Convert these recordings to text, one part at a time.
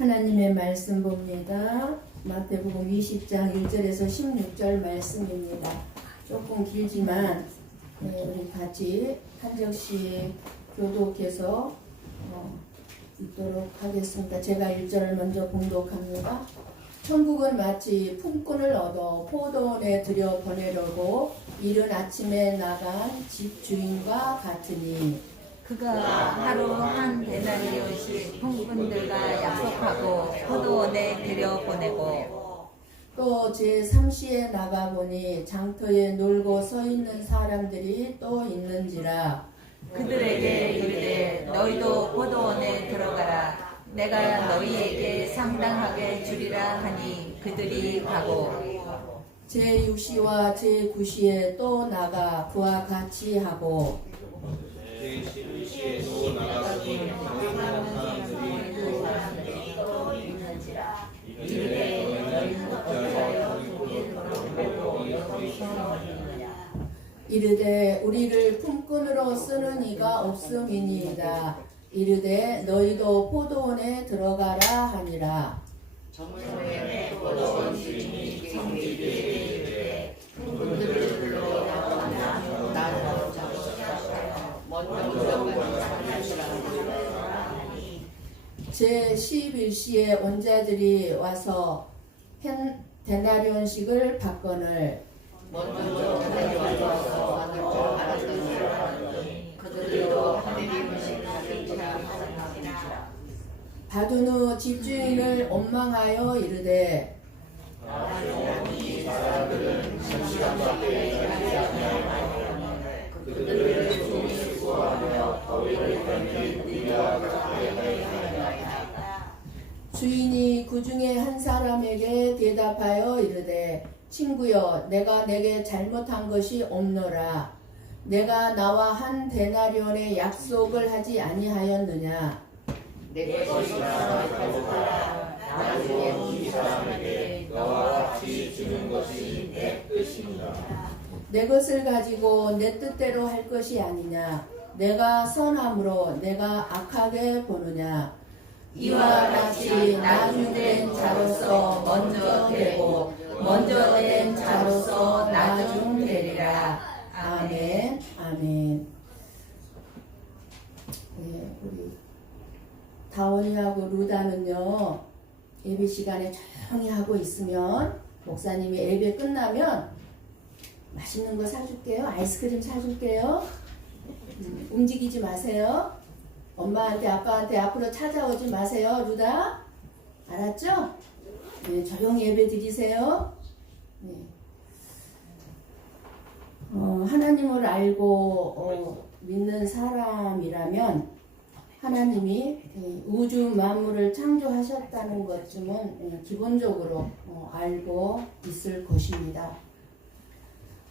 하나님의 말씀 봅니다. 마태복음 20장 1절에서 16절 말씀입니다. 조금 길지만 우리 같이 한 절씩 교독해서 읽도록 하겠습니다. 제가 1절을 먼저 봉독합니다. 천국은 마치 품꾼을 얻어 포도원에 들여 보내려고 이른 아침에 나간 집 주인과 같으니 그가 하루 한 데나리온씩 품꾼들과 약속하고 포도원에 들여보내고 또 제3시에 나가보니 장터에 놀고 서 있는 사람들이 또 있는지라 그들에게 이르되 너희도 포도원에 들어가라. 내가 너희에게 상당하게 주리라 하니 그들이 가고 제6시와 제9시에 또 나가 그와 같이 하고 제11시에도 나가보니 강력한 사람들이 또 있는지라 이르되 너희는 어찌하여 이르되 우리를 품꾼으로 쓰는 이가 없음이니이다. 이르되 너희도 포도원에 들어가라 하니라. 정성의 포도원 주인이 성지기에 이르되 품꾼들을 불러 나오나 나로 잡으시하여 먼저 들어가니 하나니라. 제11시에 원자들이 와서 데나리온씩을 받거늘 먼저 하나님 와서 받을 줄 알았더니 그들도 하늘이무신 나를 하나니라. 받은 후 집주인을 원망하여 이르되 이 사람들은 시간밖에 자지 않냐하여 그들을 종이 구하며 거위를 던진 네가 가까이 하였나이다. 주인이 그 중에 한 사람에게 대답하여 이르되 친구여 내가 내게 잘못한 것이 없노라. 내가 나와 한 데나리온의 약속을 하지 아니하였느냐. 내 것이나 가져가라. 나중에 이 사람에게 너와 같이 주는 것이 내 뜻이니라. 내 것을 가지고 내 뜻대로 할 것이 아니냐. 내가 선함으로 내가 악하게 보느냐. 이와 같이 나중된 자로서 먼저 되고 먼저 된 자로서 나중 되리라. 아멘. 아멘. 네, 우리 다원이하고 루다는요 예배 시간에 조용히 하고 있으면 목사님이 예배 끝나면 맛있는 거 사줄게요. 아이스크림 사줄게요. 움직이지 마세요. 엄마한테 아빠한테 앞으로 찾아오지 마세요. 루다 알았죠? 네, 조용히 예배 드리세요. 네. 하나님을 알고 믿는 사람이라면 하나님이 우주 만물을 창조하셨다는 것쯤은 기본적으로 알고 있을 것입니다.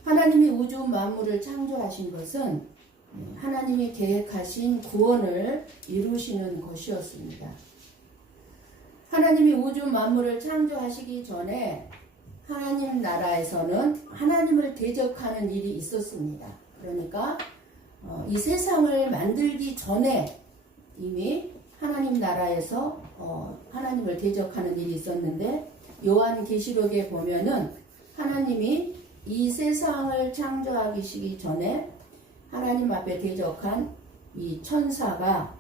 하나님이 우주 만물을 창조하신 것은 하나님이 계획하신 구원을 이루시는 것이었습니다. 하나님이 우주 만물을 창조하시기 전에 하나님 나라에서는 하나님을 대적하는 일이 있었습니다. 그러니까 이 세상을 만들기 전에 이미 하나님 나라에서 하나님을 대적하는 일이 있었는데 요한계시록에 보면은 하나님이 이 세상을 창조하시기 전에 하나님 앞에 대적한 이 천사가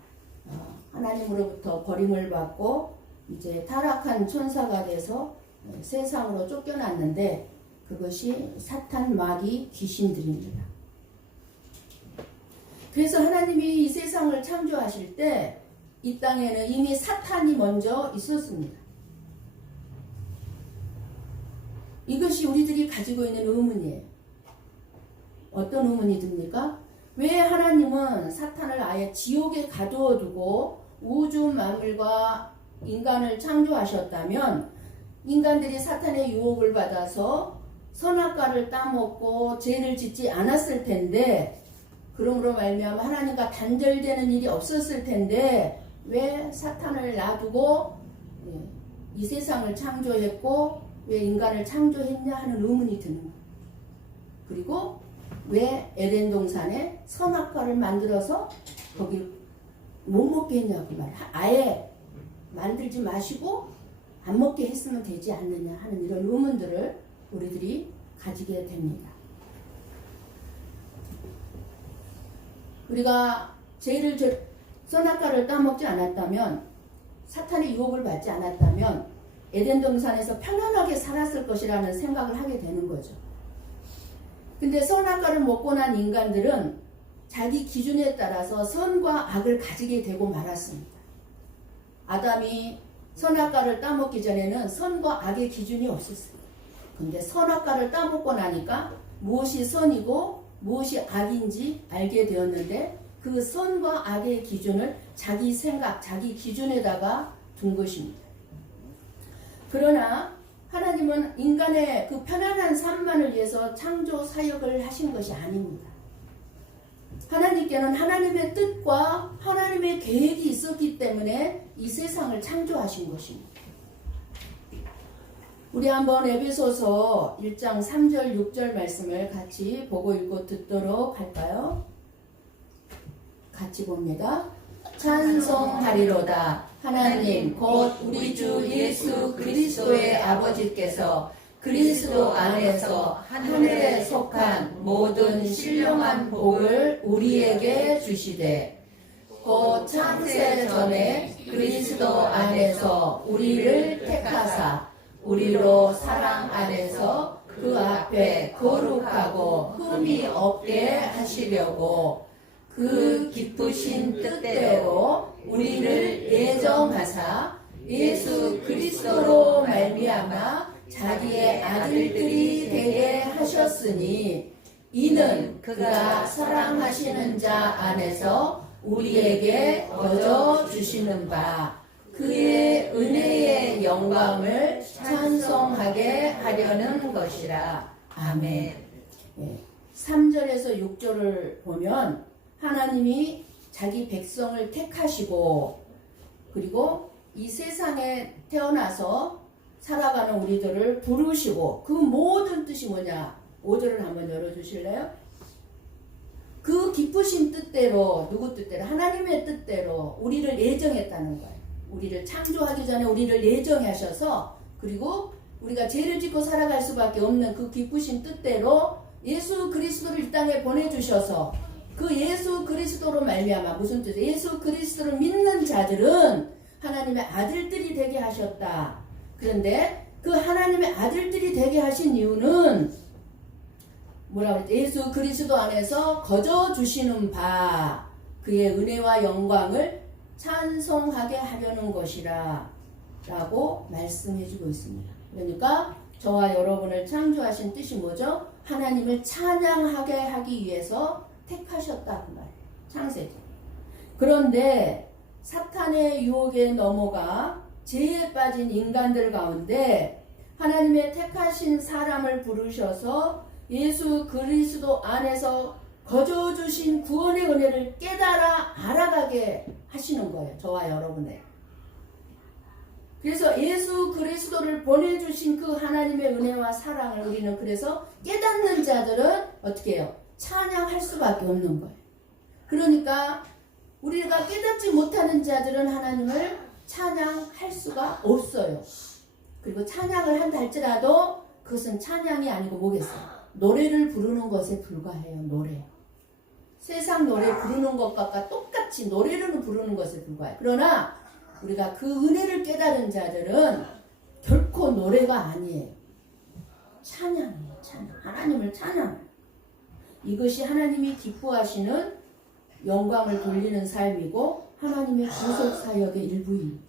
하나님으로부터 버림을 받고 이제 타락한 천사가 돼서 세상으로 쫓겨났는데 그것이 사탄 마귀 귀신들입니다. 그래서 하나님이 이 세상을 창조하실 때 이 땅에는 이미 사탄이 먼저 있었습니다. 이것이 우리들이 가지고 있는 의문이에요. 어떤 의문이 듭니까? 왜 하나님은 사탄을 아예 지옥에 가두어 두고 우주 만물과 인간을 창조하셨다면 인간들이 사탄의 유혹을 받아서 선악과를 따먹고 죄를 짓지 않았을 텐데 그러므로 말미암아 하나님과 단절되는 일이 없었을 텐데 왜 사탄을 놔두고 이 세상을 창조했고 왜 인간을 창조했냐 하는 의문이 드는 거예요. 그리고 왜 에덴 동산에 선악과를 만들어서 거기 못 먹게 했냐고 말이야. 아예 만들지 마시고 안 먹게 했으면 되지 않느냐 하는 이런 의문들을 우리들이 가지게 됩니다. 우리가 죄를 선악과를 따먹지 않았다면, 사탄의 유혹을 받지 않았다면 에덴 동산에서 편안하게 살았을 것이라는 생각을 하게 되는 거죠. 근데 선악과를 먹고 난 인간들은 자기 기준에 따라서 선과 악을 가지게 되고 말았습니다. 아담이 선악과를 따먹기 전에는 선과 악의 기준이 없었어요. 근데 선악과를 따먹고 나니까 무엇이 선이고 무엇이 악인지 알게 되었는데, 그 선과 악의 기준을 자기 생각, 자기 기준에다가 둔 것입니다. 그러나 하나님은 인간의 그 편안한 삶만을 위해서 창조 사역을 하신 것이 아닙니다. 하나님께는 하나님의 뜻과 하나님의 계획이 있었기 때문에 이 세상을 창조하신 것입니다. 우리 한번 에베소서 1장 3절 6절 말씀을 같이 보고 읽고 듣도록 할까요? 같이 봅니다. 찬송하리로다. 하나님 곧 우리 주 예수 그리스도의 아버지께서 그리스도 안에서 하늘에 속한 모든 신령한 복을 우리에게 주시되, 곧 창세 전에 그리스도 안에서 우리를 택하사 우리로 사랑 안에서 그 앞에 거룩하고 흠이 없게 하시려고 그 기쁘신 뜻대로 우리를 예정하사 예수 그리스도로 말미암아 자기의 아들들이 되게 하셨으니, 이는 그가 사랑하시는 자 안에서 우리에게 거저 주시는 바 그의 은혜의 영광을 찬송하게 하려는 것이라. 아멘. 3절에서 6절을 보면 하나님이 자기 백성을 택하시고, 그리고 이 세상에 태어나서 살아가는 우리들을 부르시고, 그 모든 뜻이 뭐냐? 5절을 한번 열어주실래요? 그 기쁘신 뜻대로, 누구 뜻대로? 하나님의 뜻대로 우리를 예정했다는 거예요. 우리를 창조하기 전에 우리를 예정하셔서, 그리고 우리가 죄를 짓고 살아갈 수밖에 없는 그 기쁘신 뜻대로 예수 그리스도를 이 땅에 보내주셔서, 그 예수 그리스도로 말미암아, 무슨 뜻이에요? 예수 그리스도를 믿는 자들은 하나님의 아들들이 되게 하셨다. 그런데 그 하나님의 아들들이 되게 하신 이유는 뭐라고 그랬죠? 예수 그리스도 안에서 거저 주시는 바 그의 은혜와 영광을 찬송하게 하려는 것이라 라고 말씀해 주고 있습니다. 그러니까 저와 여러분을 창조하신 뜻이 뭐죠? 하나님을 찬양하게 하기 위해서 택하셨다 그 말이에요. 창세기. 그런데 사탄의 유혹에 넘어가 죄에 빠진 인간들 가운데 하나님의 택하신 사람을 부르셔서 예수 그리스도 안에서 거저 주신 구원의 은혜를 깨달아 알아가게 하시는 거예요. 저와 여러분의. 그래서 예수 그리스도를 보내주신 그 하나님의 은혜와 사랑을 우리는 그래서 깨닫는 자들은 어떻게 해요? 찬양할 수밖에 없는 거예요. 그러니까 우리가 깨닫지 못하는 자들은 하나님을 찬양할 수가 없어요. 그리고 찬양을 한다 할지라도 그것은 찬양이 아니고 뭐겠어요? 노래를 부르는 것에 불과해요. 노래. 세상 노래 부르는 것과 똑같이 노래를 부르는 것에 불과해요. 그러나 우리가 그 은혜를 깨달은 자들은 결코 노래가 아니에요. 찬양이에요. 찬양. 하나님을 찬양. 이것이 하나님이 기뻐하시는 영광을 돌리는 삶이고 하나님의 구속 사역의 일부입니다.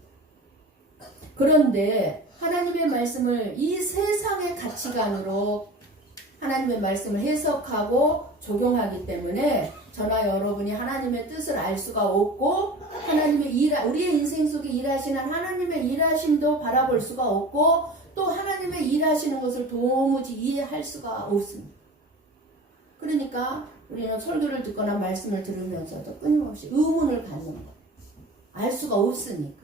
그런데 하나님의 말씀을 이 세상의 가치관으로 하나님의 말씀을 해석하고 적용하기 때문에 저나 여러분이 하나님의 뜻을 알 수가 없고, 하나님의 우리의 인생 속에 일하시는 하나님의 일하심도 바라볼 수가 없고, 또 하나님의 일하시는 것을 도무지 이해할 수가 없습니다. 그러니까 우리는 설교를 듣거나 말씀을 들으면서도 끊임없이 의문을 갖는 거예요. 알 수가 없으니까.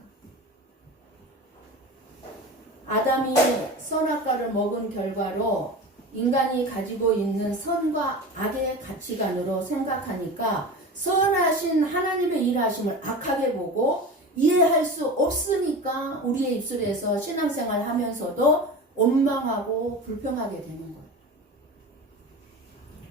아담이 선악과를 먹은 결과로 인간이 가지고 있는 선과 악의 가치관으로 생각하니까 선하신 하나님의 일하심을 악하게 보고 이해할 수 없으니까 우리의 입술에서 신앙생활 하면서도 원망하고 불평하게 되는 거예요.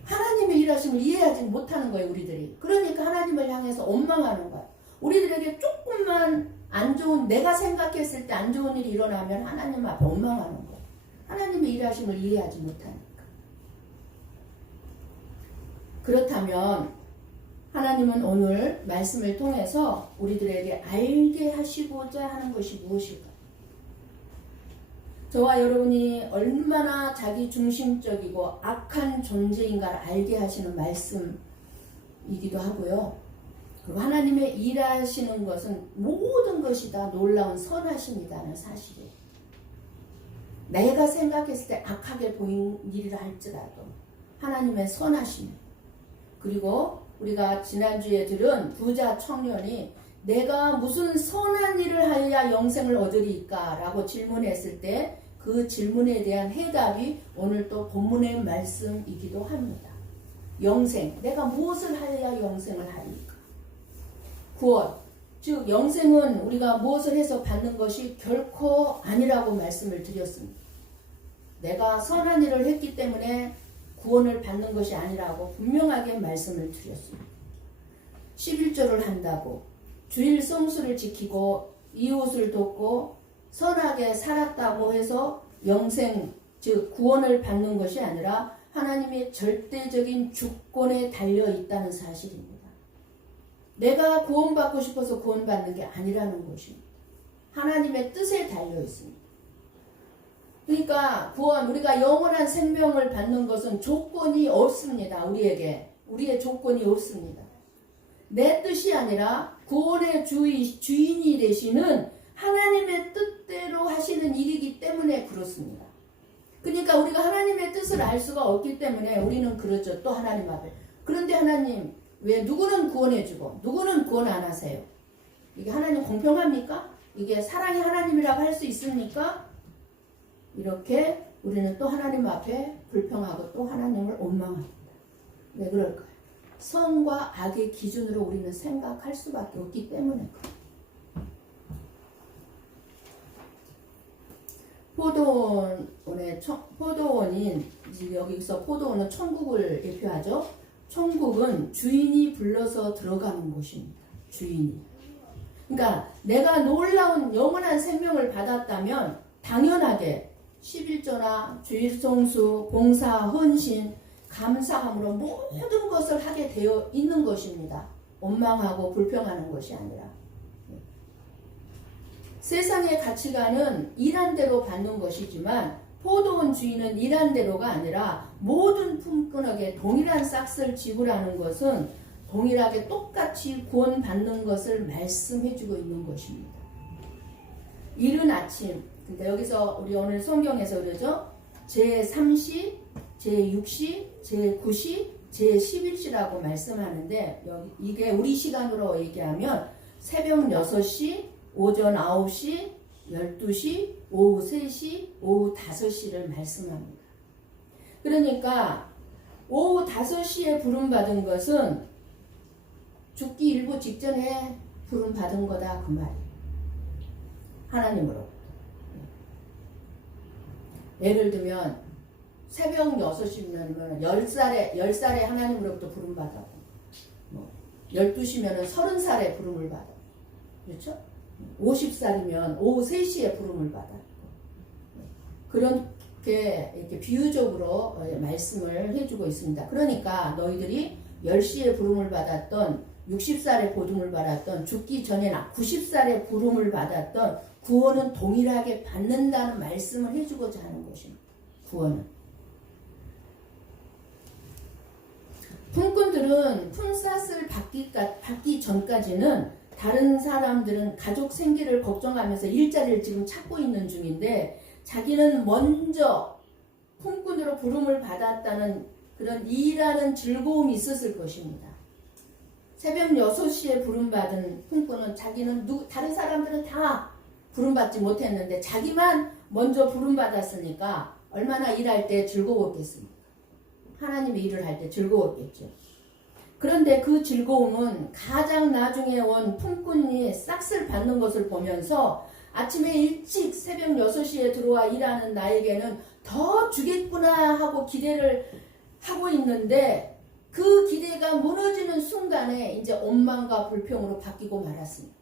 하나님의 일하심을 이해하지 못하는 거예요, 우리들이. 그러니까 하나님을 향해서 원망하는 거예요. 우리들에게 조금만 안 좋은, 내가 생각했을 때 안 좋은 일이 일어나면 하나님 앞에 원망하는 거예요. 하나님의 일하심을 이해하지 못하니까. 그렇다면 하나님은 오늘 말씀을 통해서 우리들에게 알게 하시고자 하는 것이 무엇일까? 저와 여러분이 얼마나 자기 중심적이고 악한 존재인가를 알게 하시는 말씀이기도 하고요. 그리고 하나님의 일하시는 것은 모든 것이 다 놀라운 선하심이라는 사실이에요. 내가 생각했을 때 악하게 보인 일이라 할지라도 하나님의 선하심. 그리고 우리가 지난주에 들은 부자 청년이 내가 무슨 선한 일을 하여야 영생을 얻으리까? 라고 질문했을 때 그 질문에 대한 해답이 오늘 또 본문의 말씀이기도 합니다. 영생, 내가 무엇을 하여야 영생을 하리까? 구원, 즉 영생은 우리가 무엇을 해서 받는 것이 결코 아니라고 말씀을 드렸습니다. 내가 선한 일을 했기 때문에 구원을 받는 것이 아니라고 분명하게 말씀을 드렸습니다. 11조를 한다고 주일 성수를 지키고 이웃을 돕고 선하게 살았다고 해서 영생, 즉 구원을 받는 것이 아니라 하나님의 절대적인 주권에 달려 있다는 사실입니다. 내가 구원받고 싶어서 구원받는 게 아니라는 것입니다. 하나님의 뜻에 달려 있습니다. 그러니까 구원, 우리가 영원한 생명을 받는 것은 조건이 없습니다. 우리의 조건이 없습니다. 내 뜻이 아니라 구원의 주인이 되시는 하나님의 뜻대로 하시는 일이기 때문에 그렇습니다. 그러니까 우리가 하나님의 뜻을 알 수가 없기 때문에 우리는 그러죠. 또 하나님 앞에. 그런데 하나님, 왜 누구는 구원해주고 누구는 구원 안 하세요? 이게 하나님 공평합니까? 이게 사랑이 하나님이라고 할 수 있습니까? 이렇게 우리는 또 하나님 앞에 불평하고 또 하나님을 원망합니다. 왜 그럴까요? 선과 악의 기준으로 우리는 생각할 수밖에 없기 때문에 그래요. 포도원인, 여기서 포도원은 천국을 대표하죠. 천국은 주인이 불러서 들어가는 곳입니다. 주인이. 그러니까 내가 놀라운 영원한 생명을 받았다면 당연하게 11조나 주일성수, 봉사, 헌신, 감사함으로 모든 것을 하게 되어 있는 것입니다. 원망하고 불평하는 것이 아니라. 세상의 가치관은 일한 대로 받는 것이지만 포도원 주인은 일한 대로가 아니라 모든 품꾼에게 동일한 싹스를 지불하는 것은 동일하게 똑같이 구원받는 것을 말씀해주고 있는 것입니다. 이른 아침, 근데 여기서 우리 오늘 성경에서 그러죠. 제3시, 제6시, 제9시, 제11시라고 말씀하는데 이게 우리 시간으로 얘기하면 새벽 6시, 오전 9시, 12시, 오후 3시, 오후 5시를 말씀합니다. 그러니까 오후 5시에 부름받은 것은 죽기 일부 직전에 부름받은 거다 그 말이에요. 하나님으로. 예를 들면 새벽 6시면 10살에 하나님으로부터 부름받았고 12시면 30살에 부름을 받아. 그렇죠? 50살이면 오후 3시에 부름을 받아. 그렇게 이렇게 비유적으로 말씀을 해주고 있습니다. 그러니까 너희들이 10시에 부름을 받았던 60살에 부름을 받았던 죽기 전에 90살에 부름을 받았던 구원은 동일하게 받는다는 말씀을 해주고자 하는 것입니다. 구원은. 품꾼들은 품삯을 받기 전까지는 다른 사람들은 가족 생계를 걱정하면서 일자리를 지금 찾고 있는 중인데 자기는 먼저 품꾼으로 부름을 받았다는 그런 일하는 즐거움이 있었을 것입니다. 새벽 6시에 부름받은 품꾼은 자기는 다른 사람들은 다 부름받지 못했는데 자기만 먼저 부름받았으니까 얼마나 일할 때 즐거웠겠습니까? 하나님의 일을 할 때 즐거웠겠죠. 그런데 그 즐거움은 가장 나중에 온 품꾼이 싹쓸 받는 것을 보면서 아침에 일찍 새벽 6시에 들어와 일하는 나에게는 더 주겠구나 하고 기대를 하고 있는데 그 기대가 무너지는 순간에 이제 원망과 불평으로 바뀌고 말았습니다.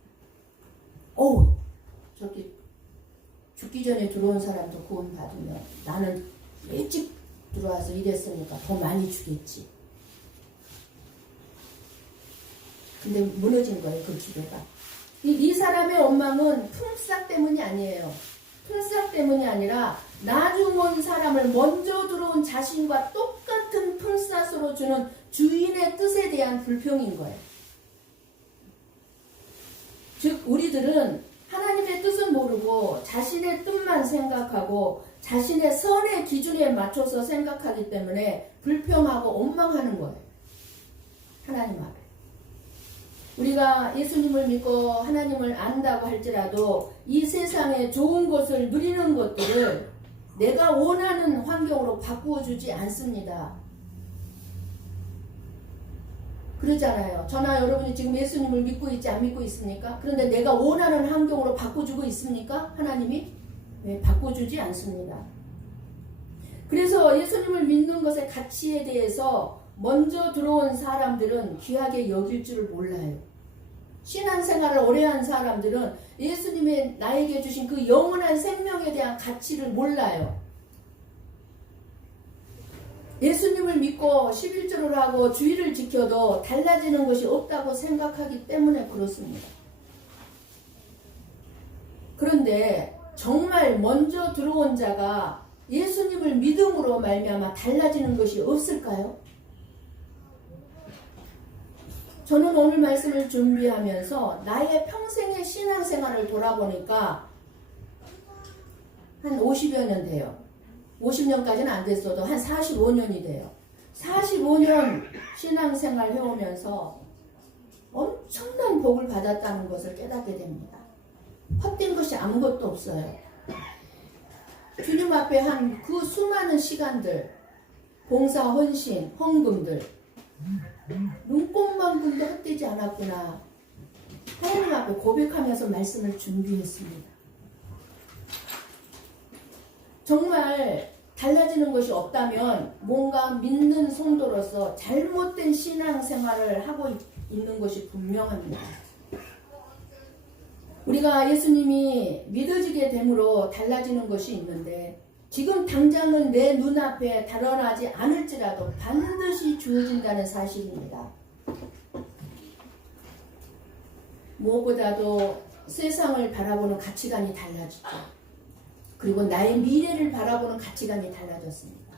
저기 죽기 전에 들어온 사람도 구원 받으면 나는 일찍 들어와서 일했으니까 더 많이 주겠지. 근데 무너진 거예요, 그 기대가. 이 사람의 원망은 품삯 때문이 아니에요. 품삯 때문이 아니라 나중 온 사람을 먼저 들어온 자신과 똑같은 품삯으로 주는 주인의 뜻에 대한 불평인 거예요. 즉 우리들은 하나님의 뜻은 모르고 자신의 뜻만 생각하고 자신의 선의 기준에 맞춰서 생각하기 때문에 불평하고 원망하는 거예요. 하나님 앞에. 우리가 예수님을 믿고 하나님을 안다고 할지라도 이 세상의 좋은 것을 누리는 것들을 내가 원하는 환경으로 바꾸어 주지 않습니다. 그러잖아요. 저나 여러분이 지금 예수님을 믿고 있지 안 믿고 있습니까? 그런데 내가 원하는 환경으로 바꿔주고 있습니까? 하나님이? 네, 바꿔주지 않습니다. 그래서 예수님을 믿는 것의 가치에 대해서 먼저 들어온 사람들은 귀하게 여길 줄을 몰라요. 신앙생활을 오래 한 사람들은 예수님의 나에게 주신 그 영원한 생명에 대한 가치를 몰라요. 예수님을 믿고 11조를 하고 주의를 지켜도 달라지는 것이 없다고 생각하기 때문에 그렇습니다. 그런데 정말 먼저 들어온 자가 예수님을 믿음으로 말미암아 달라지는 것이 없을까요? 저는 오늘 말씀을 준비하면서 나의 평생의 신앙생활을 돌아보니까 한 50여 년 돼요. 50년까지는 안 됐어도 한 45년이 돼요. 45년 신앙생활 해오면서 엄청난 복을 받았다는 것을 깨닫게 됩니다. 헛된 것이 아무것도 없어요. 주님 앞에 한 그 수많은 시간들, 봉사, 헌신, 헌금들, 눈꽃만큼도 헛되지 않았구나. 하나님 앞에 고백하면서 말씀을 준비했습니다. 정말 달라지는 것이 없다면 뭔가 믿는 성도로서 잘못된 신앙생활을 하고 있는 것이 분명합니다. 우리가 예수님이 믿어지게 됨으로 달라지는 것이 있는데 지금 당장은 내 눈앞에 드러나지 않을지라도 반드시 주어진다는 사실입니다. 무엇보다도 세상을 바라보는 가치관이 달라지죠. 그리고 나의 미래를 바라보는 가치관이 달라졌습니다.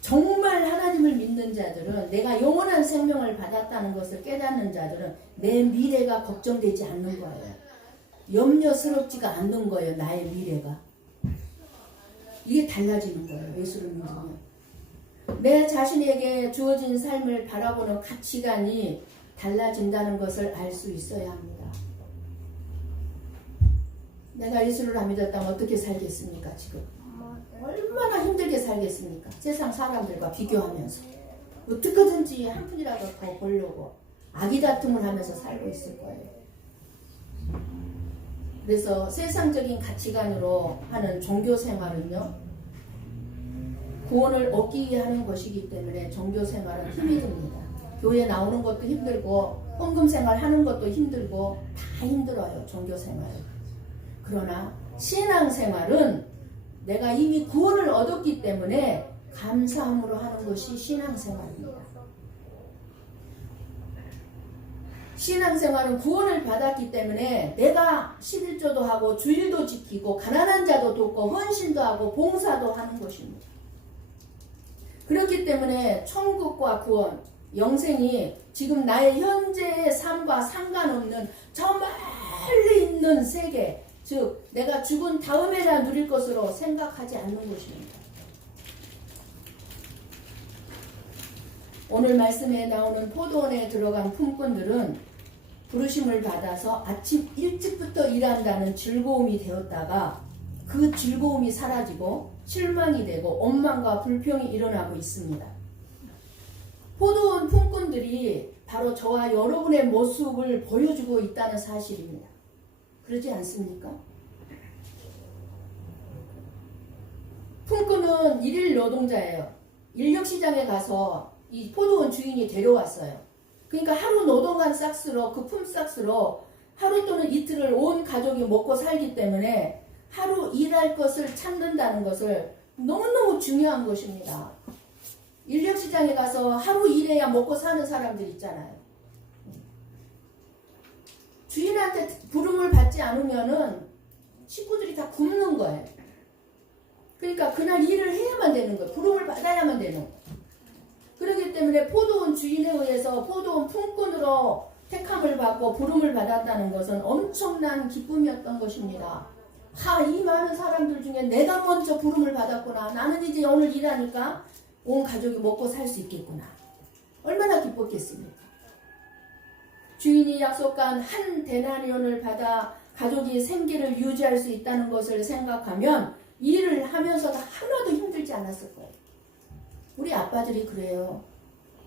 정말 하나님을 믿는 자들은 내가 영원한 생명을 받았다는 것을 깨닫는 자들은 내 미래가 걱정되지 않는 거예요. 염려스럽지가 않는 거예요. 나의 미래가. 이게 달라지는 거예요. 예수를 믿으면. 내 자신에게 주어진 삶을 바라보는 가치관이 달라진다는 것을 알 수 있어야 합니다. 내가 예수를 안 믿었다면 어떻게 살겠습니까? 지금 얼마나 힘들게 살겠습니까? 세상 사람들과 비교하면서 어떻게든지 한 푼이라도 더 벌려고 아기다툼을 하면서 살고 있을 거예요. 그래서 세상적인 가치관으로 하는 종교생활은요, 구원을 얻기 위해 하는 것이기 때문에 종교생활은 힘이 듭니다. 교회 나오는 것도 힘들고 헌금생활 하는 것도 힘들고 다 힘들어요. 종교생활은. 그러나 신앙생활은 내가 이미 구원을 얻었기 때문에 감사함으로 하는 것이 신앙생활입니다. 신앙생활은 구원을 받았기 때문에 내가 11조도 하고 주일도 지키고 가난한 자도 돕고 헌신도 하고 봉사도 하는 것입니다. 그렇기 때문에 천국과 구원, 영생이 지금 나의 현재의 삶과 상관없는 저 멀리 있는 세계, 즉 내가 죽은 다음에나 누릴 것으로 생각하지 않는 것입니다. 오늘 말씀에 나오는 포도원에 들어간 품꾼들은 부르심을 받아서 아침 일찍부터 일한다는 즐거움이 되었다가 그 즐거움이 사라지고 실망이 되고 원망과 불평이 일어나고 있습니다. 포도원 품꾼들이 바로 저와 여러분의 모습을 보여주고 있다는 사실입니다. 그러지 않습니까? 품꾼은 일일 노동자예요. 인력시장에 가서 이 포도원 주인이 데려왔어요. 그러니까 하루 노동한 싹스로, 그 품싹스로 하루 또는 이틀을 온 가족이 먹고 살기 때문에 하루 일할 것을 찾는다는 것을 너무너무 중요한 것입니다. 인력시장에 가서 하루 일해야 먹고 사는 사람들 있잖아요. 주인한테 부름을 받지 않으면은 식구들이 다 굶는 거예요. 그러니까 그날 일을 해야만 되는 거예요. 부름을 받아야만 되는 거예요. 그렇기 때문에 포도원 주인에 의해서 포도원 품꾼으로 택함을 받고 부름을 받았다는 것은 엄청난 기쁨이었던 것입니다. 이 많은 사람들 중에 내가 먼저 부름을 받았구나. 나는 이제 오늘 일하니까 온 가족이 먹고 살 수 있겠구나. 얼마나 기뻤겠습니까? 주인이 약속한 한 데나리온을 받아 가족이 생계를 유지할 수 있다는 것을 생각하면 일을 하면서도 하나도 힘들지 않았을 거예요. 우리 아빠들이 그래요.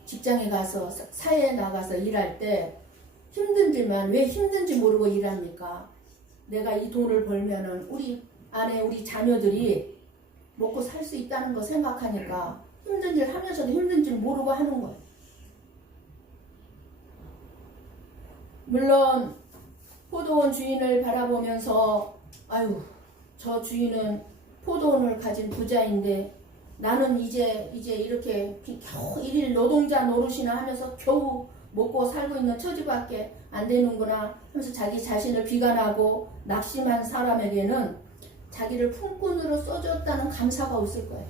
직장에 가서 사회에 나가서 일할 때 힘들지만 왜 힘든지 모르고 일합니까? 내가 이 돈을 벌면은 우리 아내, 우리 자녀들이 먹고 살 수 있다는 거 생각하니까 힘든 일 하면서도 힘든 줄 모르고 하는 거예요. 물론 포도원 주인을 바라보면서 아유, 저 주인은 포도원을 가진 부자인데 나는 이제 이렇게 겨우 일일 노동자 노릇이나 하면서 겨우 먹고 살고 있는 처지밖에 안 되는구나 하면서 자기 자신을 비관하고 낙심한 사람에게는 자기를 품꾼으로 써줬다는 감사가 없을 거예요.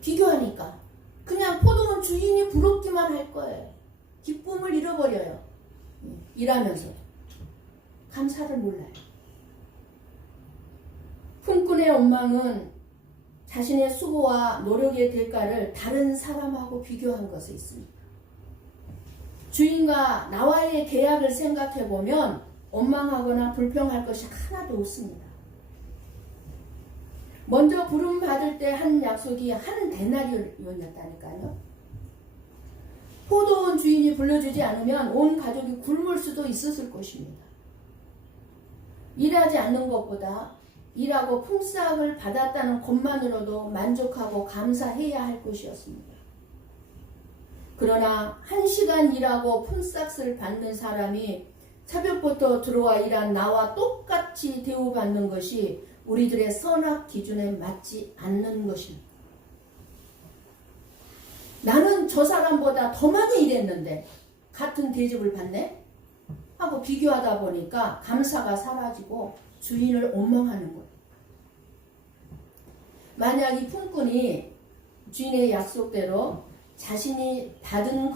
비교하니까 그냥 포도원 주인이 부럽기만 할 거예요. 기쁨을 잃어버려요. 일하면서 감사를 몰라요. 품꾼의 원망은 자신의 수고와 노력의 대가를 다른 사람하고 비교한 것이 있습니다. 주인과 나와의 계약을 생각해보면 원망하거나 불평할 것이 하나도 없습니다. 먼저 부름 받을 때 한 약속이 한 데나리온이었다니까요. 포도원 주인이 불러주지 않으면 온 가족이 굶을 수도 있었을 것입니다. 일하지 않는 것보다 일하고 품삯을 받았다는 것만으로도 만족하고 감사해야 할 것이었습니다. 그러나 1시간 일하고 품삯을 받는 사람이 새벽부터 들어와 일한 나와 똑같이 대우받는 것이 우리들의 선악 기준에 맞지 않는 것입니다. 나는 저 사람보다 더 많이 일했는데 같은 대접을 받네? 하고 비교하다 보니까 감사가 사라지고 주인을 원망하는 거예요. 만약 이 품꾼이 주인의 약속대로 자신이 받은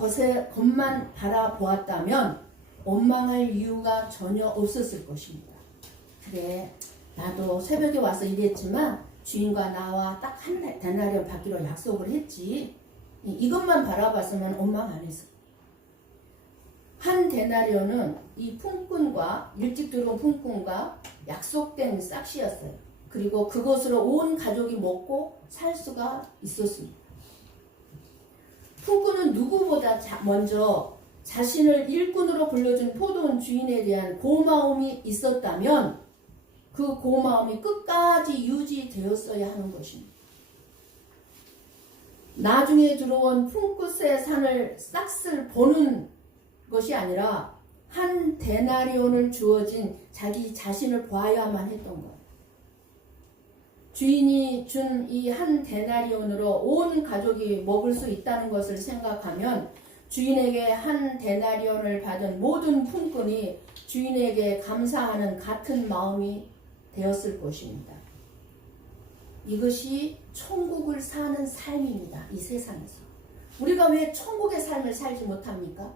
것만 바라보았다면 원망할 이유가 전혀 없었을 것입니다. 그래, 나도 새벽에 와서 일했지만 주인과 나와 딱 한 데나리온 받기로 약속을 했지. 이것만 바라봤으면 원망 안 했어. 한 데나리온은 이 품꾼과 일찍 들어온 품꾼과 약속된 싹시였어요. 그리고 그것으로 온 가족이 먹고 살 수가 있었습니다. 품꾼은 누구보다 먼저 자신을 일꾼으로 불러준 포도원 주인에 대한 고마움이 있었다면 그 고마움이 끝까지 유지되었어야 하는 것입니다. 나중에 들어온 품꾼의 산을 싹쓸 보는 것이 아니라 한 데나리온을 주어진 자기 자신을 봐야만 했던 것. 주인이 준 이 한 데나리온으로 온 가족이 먹을 수 있다는 것을 생각하면 주인에게 한 데나리온을 받은 모든 품꾼이 주인에게 감사하는 같은 마음이 되었을 것입니다. 이것이 천국을 사는 삶입니다. 이 세상에서. 우리가 왜 천국의 삶을 살지 못합니까?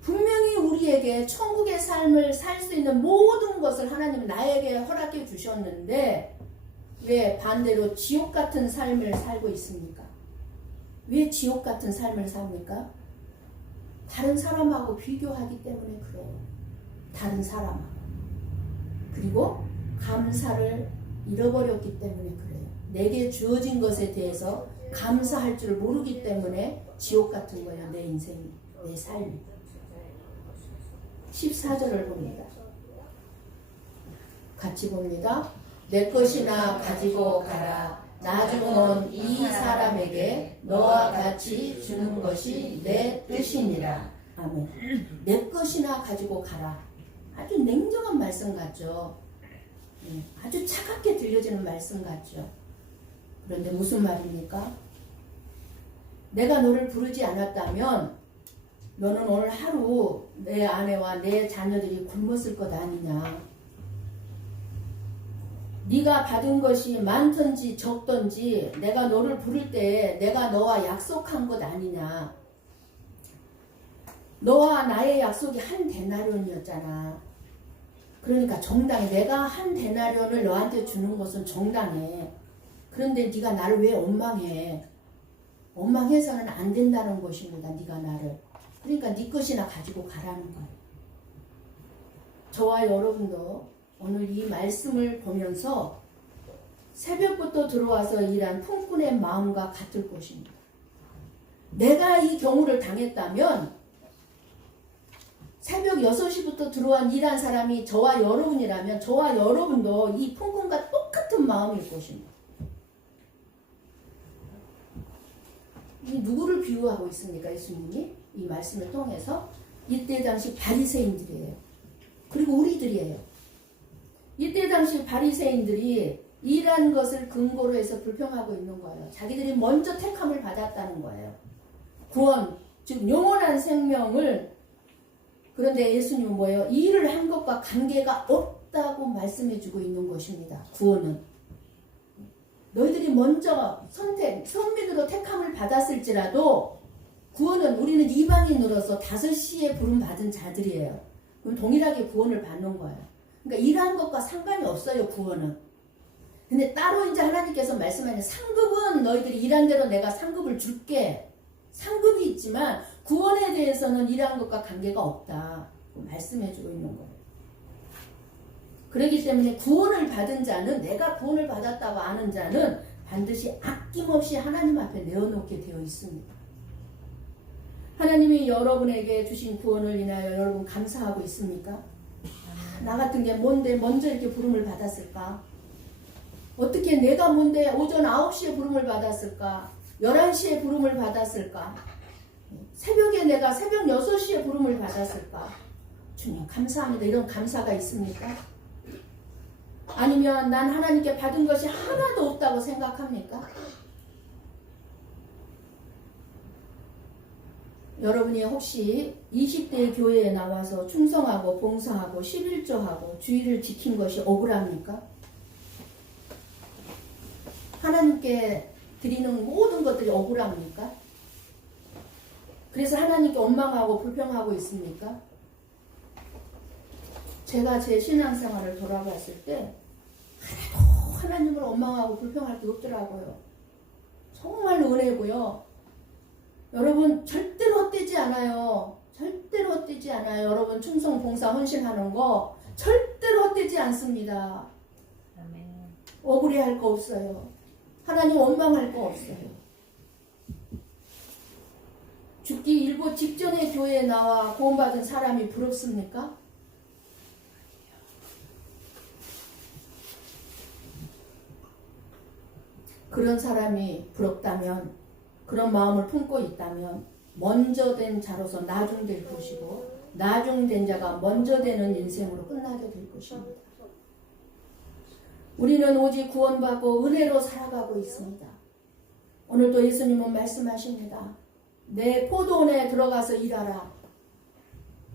분명히 우리에게 천국의 삶을 살 수 있는 모든 것을 하나님은 나에게 허락해 주셨는데 왜 반대로 지옥 같은 삶을 살고 있습니까? 왜 지옥 같은 삶을 삽니까? 다른 사람하고 비교하기 때문에 그래요. 다른 사람하고. 그리고 감사를 잃어버렸기 때문에 그래요. 내게 주어진 것에 대해서 감사할 줄 모르기 때문에 지옥 같은 거예요. 내 인생이, 내 삶이. 14절을 봅니다. 같이 봅니다. 내 것이나 가지고 가라. 나중은 이 사람에게 너와 같이 주는 것이 내 뜻이니라. 아멘. 내 것이나 가지고 가라. 아주 냉정한 말씀 같죠. 아주 차갑게 들려지는 말씀 같죠. 그런데 무슨 말입니까? 내가 너를 부르지 않았다면 너는 오늘 하루 내 아내와 내 자녀들이 굶었을 것 아니냐. 네가 받은 것이 많든지 적든지 내가 너를 부를 때 내가 너와 약속한 것 아니냐. 너와 나의 약속이 한 데나리온이었잖아. 그러니까 정당해. 내가 한 데나리온을 너한테 주는 것은 정당해. 그런데 네가 나를 왜 원망해? 원망해서는 안 된다는 것입니다. 네가 나를. 그러니까 네 것이나 가지고 가라는 거예요. 저와 여러분도 오늘 이 말씀을 보면서 새벽부터 들어와서 일한 품꾼의 마음과 같을 것입니다. 내가 이 경우를 당했다면 새벽 6시부터 들어온 일한 사람이 저와 여러분이라면 저와 여러분도 이 품꾼과 똑같은 마음일 것입니다. 이 누구를 비유하고 있습니까? 예수님이 이 말씀을 통해서 이때 당시 바리새인들이에요. 그리고 우리들이에요. 이때 당시 바리새인들이 일한 것을 근거로 해서 불평하고 있는 거예요. 자기들이 먼저 택함을 받았다는 거예요. 구원, 즉 영원한 생명을. 그런데 예수님은 뭐예요? 이 일을 한 것과 관계가 없다고 말씀해주고 있는 것입니다. 구원은. 너희들이 먼저 선민으로 택함을 받았을지라도 구원은 우리는 이방인으로서 5시에 부름받은 자들이에요. 그럼 동일하게 구원을 받는 거예요. 그러니까 일한 것과 상관이 없어요. 구원은. 근데 따로 이제 하나님께서 말씀하는 상급은 너희들이 일한 대로 내가 상급을 줄게. 상급이 있지만 구원에 대해서는 일한 것과 관계가 없다. 말씀해주고 있는 거예요. 그렇기 때문에 구원을 받은 자는, 내가 구원을 받았다고 아는 자는 반드시 아낌없이 하나님 앞에 내어놓게 되어 있습니다. 하나님이 여러분에게 주신 구원을 인하여 여러분 감사하고 있습니까? 나 같은 게 뭔데 먼저 이렇게 부름을 받았을까? 어떻게 내가 뭔데 오전 9시에 부름을 받았을까? 11시에 부름을 받았을까? 새벽에 내가 새벽 6시에 부름을 받았을까? 주님 감사합니다. 이런 감사가 있습니까? 아니면 난 하나님께 받은 것이 하나도 없다고 생각합니까? 여러분이 혹시 20대 교회에 나와서 충성하고 봉사하고 11조하고 주의를 지킨 것이 억울합니까? 하나님께 드리는 모든 것들이 억울합니까? 그래서 하나님께 원망하고 불평하고 있습니까? 제가 제 신앙생활을 돌아봤을 때 하나도 하나님을 원망하고 불평할 게 없더라고요. 정말로 은혜고요. 여러분 절대로 헛되지 않아요. 절대로 헛되지 않아요. 여러분 충성, 봉사, 헌신하는 거 절대로 헛되지 않습니다. 아멘. 억울해할 거 없어요. 하나님 원망할 거 없어요. 죽기 일보 직전에 교회에 나와 구원받은 사람이 부럽습니까? 그런 사람이 부럽다면, 그런 마음을 품고 있다면 먼저 된 자로서 나중될 것이고, 나중된 자가 먼저 되는 인생으로 끝나게 될 것입니다. 우리는 오직 구원받고 은혜로 살아가고 있습니다. 오늘도 예수님은 말씀하십니다. 내 포도원에 들어가서 일하라.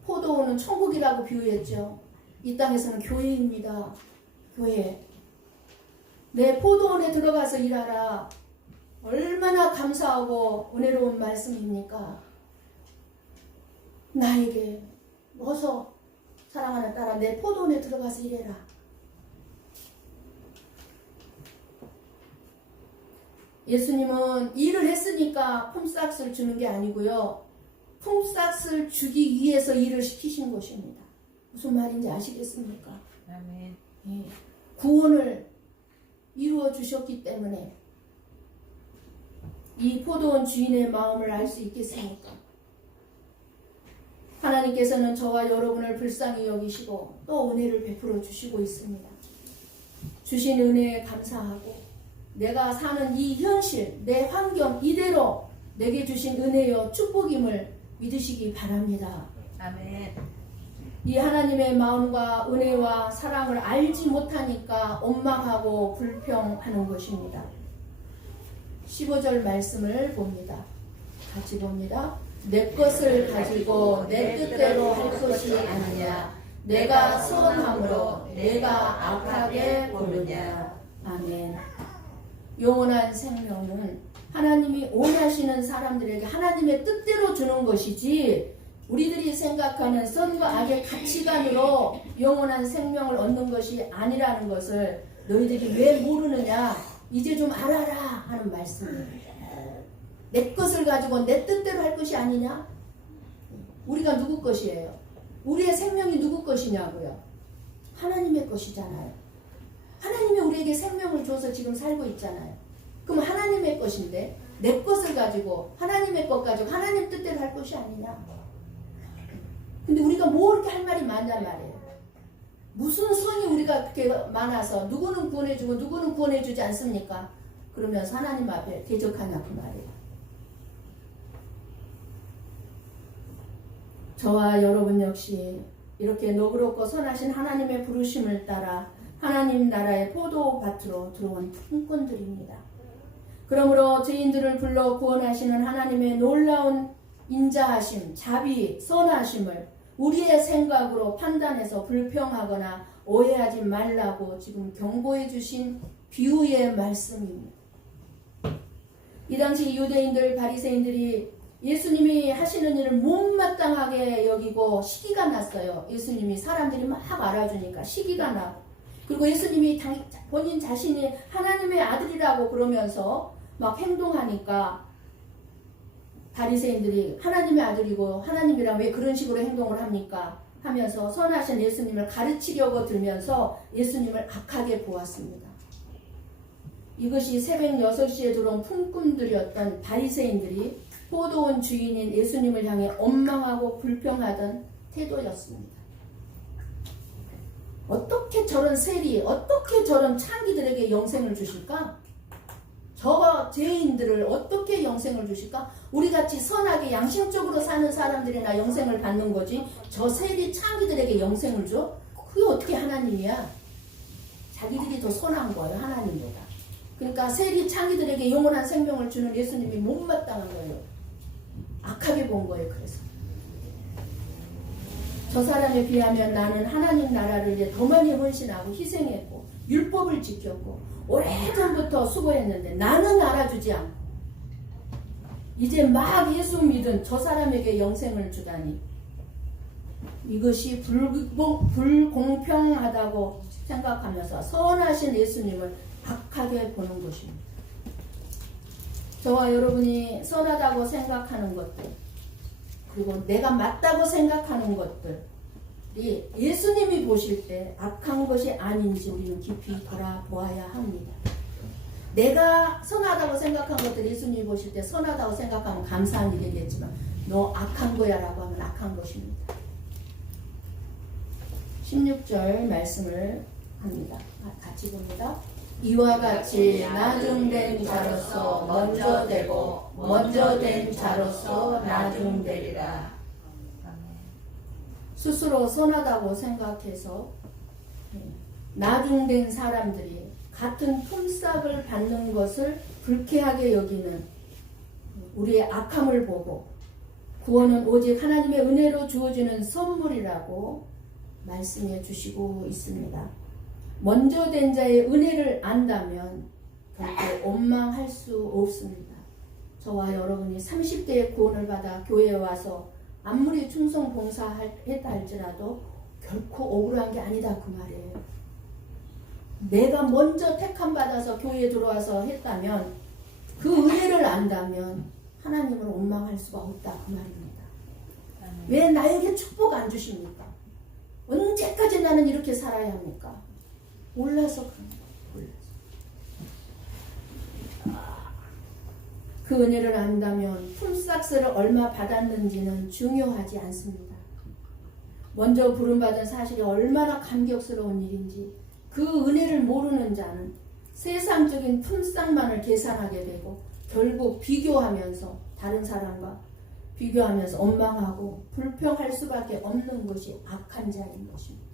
포도원은 천국이라고 비유했죠. 이 땅에서는 교회입니다. 교회. 내 포도원에 들어가서 일하라. 얼마나 감사하고 은혜로운 말씀입니까? 나에게 어서 사랑하는 딸아, 내 포도원에 들어가서 일해라. 예수님은 일을 했으니까 품삯을 주는 게 아니고요. 품삯을 주기 위해서 일을 시키신 것입니다. 무슨 말인지 아시겠습니까? 아멘. 예. 구원을 이루어 주셨기 때문에 이 포도원 주인의 마음을 알 수 있겠습니까? 하나님께서는 저와 여러분을 불쌍히 여기시고 또 은혜를 베풀어 주시고 있습니다. 주신 은혜에 감사하고 내가 사는 이 현실, 내 환경 이대로 내게 주신 은혜여 축복임을 믿으시기 바랍니다. 아멘. 이 하나님의 마음과 은혜와 사랑을 알지 못하니까 원망하고 불평하는 것입니다. 15절 말씀을 봅니다. 같이 봅니다. 내 것을 가지고 내 뜻대로 할 것이 아니냐. 내가 선함으로 내가 악하게 고르냐. 아멘. 영원한 생명은 하나님이 원하시는 사람들에게 하나님의 뜻대로 주는 것이지 우리들이 생각하는 선과 악의 가치관으로 영원한 생명을 얻는 것이 아니라는 것을 너희들이 왜 모르느냐. 이제 좀 알아라 하는 말씀입니다. 내 것을 가지고 내 뜻대로 할 것이 아니냐? 우리가 누구 것이에요? 우리의 생명이 누구 것이냐고요? 하나님의 것이잖아요. 하나님이 우리에게 생명을 줘서 지금 살고 있잖아요. 그럼 하나님의 것인데 내 것을 가지고 하나님의 것 가지고 하나님 뜻대로 할 것이 아니냐? 근데 우리가 뭐 이렇게 할 말이 많단 말이에요. 무슨 선이 우리가 그렇게 많아서 누구는 구원해주고 누구는 구원해주지 않습니까? 그러면서 하나님 앞에 대적하냐 그 말이에요. 저와 여러분 역시 이렇게 너그럽고 선하신 하나님의 부르심을 따라 하나님 나라의 포도밭으로 들어온 품꾼들입니다. 그러므로 죄인들을 불러 구원하시는 하나님의 놀라운 인자하심, 자비, 선하심을 우리의 생각으로 판단해서 불평하거나 오해하지 말라고 지금 경고해 주신 비유의 말씀입니다. 이 당시 유대인들, 바리새인들이 예수님이 하시는 일을 못마땅하게 여기고 시기가 났어요. 예수님이 사람들이 막 알아주니까 시기가 나고 그리고 예수님이 본인 자신이 하나님의 아들이라고 그러면서 막 행동하니까 바리새인들이 하나님의 아들이고 하나님이랑 왜 그런 식으로 행동을 합니까? 하면서 선하신 예수님을 가르치려고 들면서 예수님을 악하게 보았습니다. 이것이 새벽 6시에 들어온 품꾼들이었던 바리새인들이 포도원 주인인 예수님을 향해 원망하고 불평하던 태도였습니다. 어떻게 저런 세리, 어떻게 저런 창기들에게 영생을 주실까? 저 죄인들을 어떻게 영생을 주실까? 우리같이 선하게 양심적으로 사는 사람들이나 영생을 받는 거지 저 세리 창기들에게 영생을 줘? 그게 어떻게 하나님이야? 자기들이 더 선한 거예요, 하나님보다. 그러니까 세리 창기들에게 영원한 생명을 주는 예수님이 못마땅한 거예요. 악하게 본 거예요. 그래서 저 사람에 비하면 나는 하나님 나라를 이제 더 많이 헌신하고 희생했고 율법을 지켰고 오래전부터 수고했는데 나는 알아주지 않고 이제 막 예수 믿은 저 사람에게 영생을 주다니 이것이 불공평하다고 생각하면서 선하신 예수님을 악하게 보는 것입니다. 저와 여러분이 선하다고 생각하는 것들 그리고 내가 맞다고 생각하는 것들이 예수님이 보실 때 악한 것이 아닌지 우리는 깊이 돌아보아야 합니다. 내가 선하다고 생각한 것들 예수님이 보실 때 선하다고 생각하면 감사한 일이겠지만 너 악한 거야 라고 하면 악한 것입니다. 16절 말씀을 합니다. 같이 봅니다. 이와 같이 나중된 자로서 먼저 되고 먼저 된 자로서 나중되리라. 스스로 선하다고 생각해서 나중된 사람들이 같은 품삯을 받는 것을 불쾌하게 여기는 우리의 악함을 보고 구원은 오직 하나님의 은혜로 주어지는 선물이라고 말씀해 주시고 있습니다. 먼저 된 자의 은혜를 안다면 결코 원망할 수 없습니다. 저와 여러분이 30대에 구원을 받아 교회에 와서 아무리 충성 봉사했다 할지라도 결코 억울한 게 아니다 그 말이에요. 내가 먼저 택함 받아서 교회에 들어와서 했다면 그 은혜를 안다면 하나님을 원망할 수가 없다 그 말입니다. 왜 나에게 축복 안 주십니까? 언제까지 나는 이렇게 살아야 합니까? 몰라서 그런 거예요. 몰라서. 그 은혜를 안다면 품삯을 얼마 받았는지는 중요하지 않습니다. 먼저 부름받은 사실이 얼마나 감격스러운 일인지 그 은혜를 모르는 자는 세상적인 품삯만을 계산하게 되고 결국 비교하면서 다른 사람과 비교하면서 원망하고 불평할 수밖에 없는 것이 악한 자인 것입니다.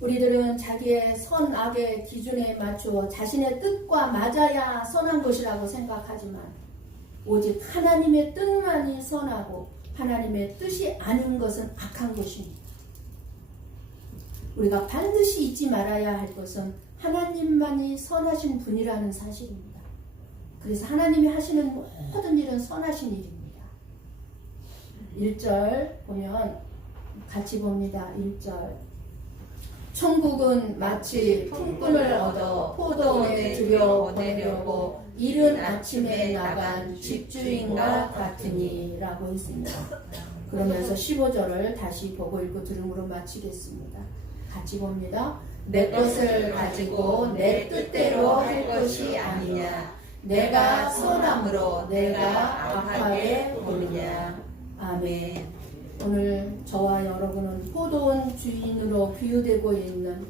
우리들은 자기의 선악의 기준에 맞추어 자신의 뜻과 맞아야 선한 것이라고 생각하지만 오직 하나님의 뜻만이 선하고 하나님의 뜻이 아닌 것은 악한 것입니다. 우리가 반드시 잊지 말아야 할 것은 하나님만이 선하신 분이라는 사실입니다. 그래서 하나님이 하시는 모든 일은 선하신 일입니다. 1절 보면 같이 봅니다. 1절 천국은 마치 품꾼을 얻어 포도원에 들여보내려고 이른 아침에 나간 집주인과 같으니 라고 했습니다. 그러면서 15절을 다시 보고 읽고 들음으로 마치겠습니다. 같이 봅니다. 내 것을 가지고 내 뜻대로 할 것이 아니냐 내가 선함으로 내가 악하게 보느냐. 아멘. 오늘 저와 여러분은 포도원 주인으로 비유되고 있는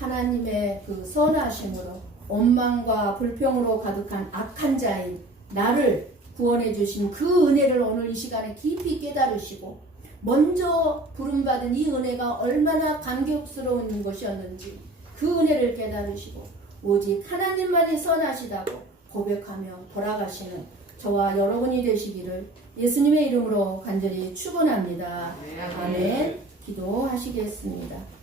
하나님의 그 선하심으로 원망과 불평으로 가득한 악한 자인 나를 구원해 주신 그 은혜를 오늘 이 시간에 깊이 깨달으시고 먼저 부름받은 이 은혜가 얼마나 감격스러운 것이었는지 그 은혜를 깨달으시고 오직 하나님만이 선하시다고 고백하며 돌아가시는 저와 여러분이 되시기를 예수님의 이름으로 간절히 축원합니다. 아멘. 기도하시겠습니다.